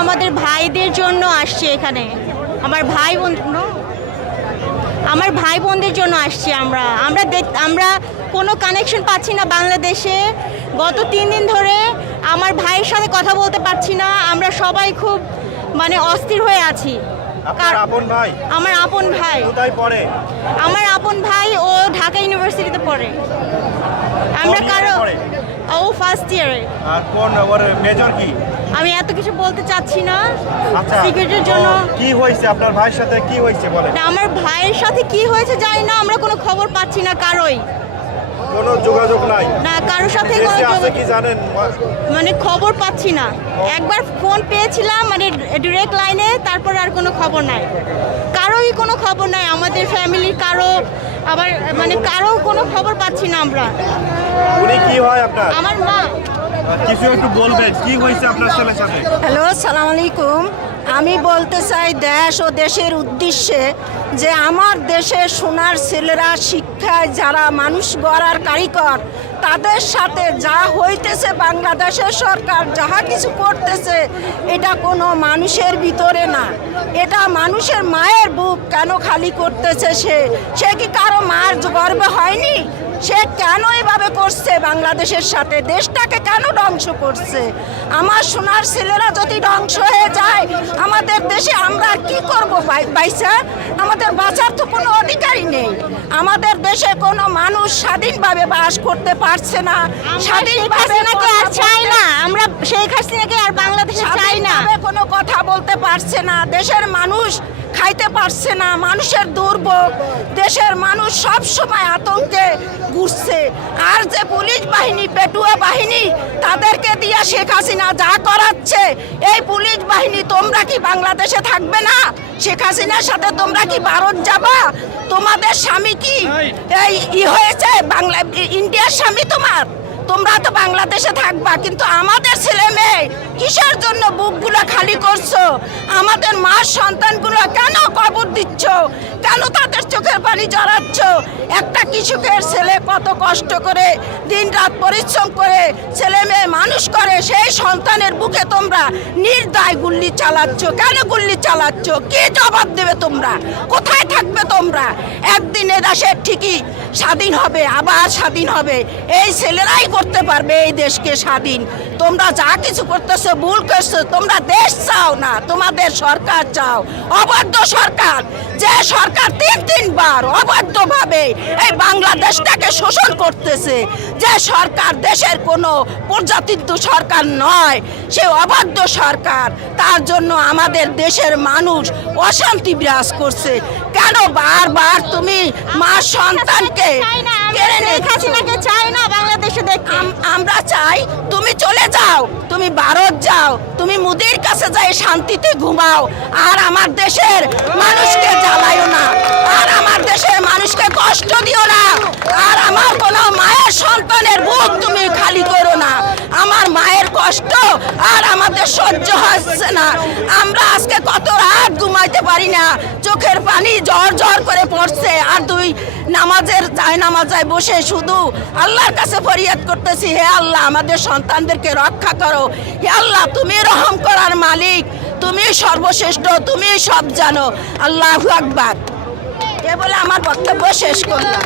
আমাদের ভাইদের জন্য আসছি এখানে। আমার ভাই বোনদের জন্য আসছি। আমরা কোনো কানেকশন পাচ্ছি না বাংলাদেশে। গত 3 দিন ধরে আমার ভাইয়ের সাথে কথা বলতে পারছি না। আমরা সবাই খুব অস্থির হয়ে আছি। আপনার আপন ভাই? আমার আপন ভাই। কোথায় পড়ে? আমার আপন ভাই ও ঢাকা ইউনিভার্সিটিতে পড়ে। আমরা ও ফার্স্ট ইয়ারে। আর কোন ওর মেজর কি? আমি এত কিছু বলতে চাচ্ছি না, আচ্ছা, সিক্রেটের জন্য। কি হয়েছে আপনার ভাইয়ের সাথে, কি হয়েছে বলেন? আমার ভাইয়ের সাথে কি হয়েছে জানি না, আমরা কোনো খবর পাচ্ছি না কারোই। কোনো যোগাযোগ নাই না, কারোর সাথে দেশে আছে কি জানেন? খবর পাচ্ছি না। একবার ফোন পেয়েছিলাম ডিরেক্ট লাইনে, তারপর আর কোনো খবর নাই। কারোই কোনো খবর নাই, আমাদের ফ্যামিলির কারো, আবার কারো কোনো খবর পাচ্ছি না আমরা। উনি কি হয় আপনার? আমার মা। কিছু একটু বলবেন, কি হয়েছে আপনার ছেলের সাথে? হ্যালো, সালাম আলাইকুম। আমি বলতে চাই দেশ ও দেশের উদ্দেশ্যে যে আমার দেশের সোনার ছেলেরা শিক্ষায় যারা মানুষ গড়ার কারিগর, তাদের সাথে যা হইতেছে, বাংলাদেশের সরকার যাহা কিছু করতেছে, এটা কোনো মানুষের ভিতরে না, এটা মানুষের মায়ের বুক কেন খালি করতেছে। সে কি কারো মার গর্বে হয়নি? সে কেন এভাবে করছে? বাংলাদেশের সাথে দেশটাকে কেন ধ্বংস করছে? আমার সোনার ছেলেরা যদি ধ্বংস হয়ে যায় আমাদের দেশে, আমরা কি করব বাইসা? আমাদের বাঁচার তো কোনো অধিকারই নেই। আমাদের দেশে কোনো মানুষ স্বাধীনভাবে বাস করতে পারছে না, স্বাধীনভাবে আর চাই না। আমরা শেখ হাসিনাকে আর বাংলাদেশে চাই না। কোনো কথা বলতে পারছে না, দেশের মানুষ খাইতে পারছে না, মানুষের দুর্ভোগ, দেশের মানুষ সব সময় আতঙ্কে ঘুরছে। আর যে পুলিশ বাহিনী, পেটুয়া বাহিনী, তাদেরকে দিয়ে শেখ হাসিনা যা করাচ্ছে, এই পুলিশ বাহিনী তোমরা কি বাংলাদেশে থাকবে না? শেখ হাসিনার সাথে তোমরা কি ভারত যাবা? তোমাদের স্বামী কি এই হয়েছে ইন্ডিয়ার স্বামী? তোমরা তো বাংলাদেশে থাকবা, কিন্তু আমাদের ছেলে মেয়ে কিসের জন্য বুকগুলো খালি করছো? আমাদের মার সন্তানগুলো কেন কবর দিচ্ছ? কেন তাদের চোখের পানি জড়াচ্ছ? একটা কৃষকের ছেলে কত কষ্ট করে দিন রাত পরিশ্রম করে ছেলে মেয়ে মানুষ করে, সেই সন্তানের বুকে তোমরা নির্দয় গুল্লি চালাচ্ছ। কেন গুল্লি চালাচ্ছ? কি জবাব দেবে তোমরা? কোথায় থাকবে তোমরা? একদিন এদেশে ঠিকই স্বাধীন হবে, আবার স্বাধীন হবে। এই ছেলেরাই করতে পারবে এই দেশকে স্বাধীন। তোমরা যা কিছু করতেছো ভুল করছো। তোমরা দেশ চাও না, তোমাদের সরকার চাও, অবৈধ সরকার। যে সরকার 3-3বার অবৈধভাবে এই বাংলাদেশটাকে শোষণ করতেছে, যে সরকার দেশের কোনো প্রজাতন্ত্র সরকার নয়, সে অবৈধ সরকার। তার জন্য আমাদের দেশের মানুষ অশান্তি বিরাজ করছে। কেন বারবার তুমি মা সন্তানকে কেড়ে নিয়ে চাই না বাংলাদেশে দেখতে? আমরা চাই তুমি চলে যাও, তুমি ভারত যাও, তুমি মোদির কাছে যাই শান্তিতে ঘুমাও। আর আমার দেশের মানুষকে জ্বালাইও না, আর আমার দেশের মানুষকে কষ্ট দিও না, আর আমার কোনো মায়ের সন্তানের বুক তুমি খালি করো না। আমার মায়ের কষ্ট আর আমাদের সহ্য হচ্ছে না। আমরা আজকে কত রাত ঘুমাইতে পারি না, চোখের পানি ঝর ঝর করে পড়ছে। আর নামাজে বসে শুধু আল্লাহর কাছে ফরিয়াদ করতেছি, হে আল্লাহ আমাদের সন্তানদেরকে রক্ষা করো। হে আল্লাহ, তুমি রহম করার মালিক, তুমি সর্বশ্রেষ্ঠ, তুমি সব জানো। আল্লাহু আকবার। এ বলে আমার বক্তব্য শেষ করলাম।